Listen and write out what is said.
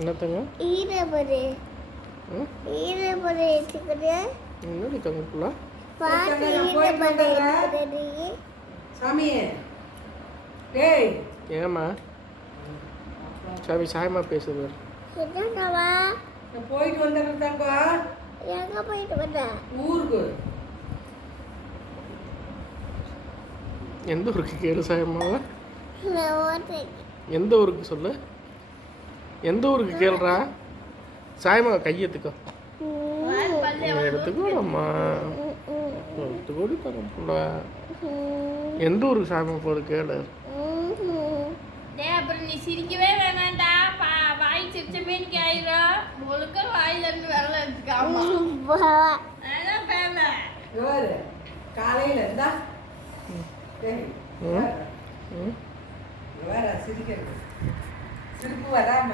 என்னத்தங்க ஈரபடி வச்சுக்கிறேன். என்னடி தங்கக்குள்ள பாட்டு ஈரபடி வச்சுக்கிறேன். சாமி டேய் ஏம்மா சாமி சாயமா பேசுது என்னவா நான் போயிட்டு வந்துடுறேன் தங்கம். எங்க போயிட்டு வந்த? ஊருக்கு. எந்த ஊருக்கு கேளு சாயம்மாவா? நான் ஓட்டைக்கு. எந்த ஊருக்கு சொல்லு, எந்த ஊருக்கு கேளுறா சாயமா கையெத்துக்கோ எடுத்துக்கோ அம்மா எடுத்துக்கோடி தரப்புல எந்த ஊருக்கு சாயமா போகுது கேளு. அப்புறம் நீ சிரிக்கவே வேணாண்டா, வாய் சிரிச்ச மீனுக்கு ஆயிரும். ஒழுக்க வாயில இருந்து வெள்ளம் எடுத்துக்காமா அதான் பேம காலையில் இருந்தா வேற சிரிக்கிறது சிரிப்பு வராம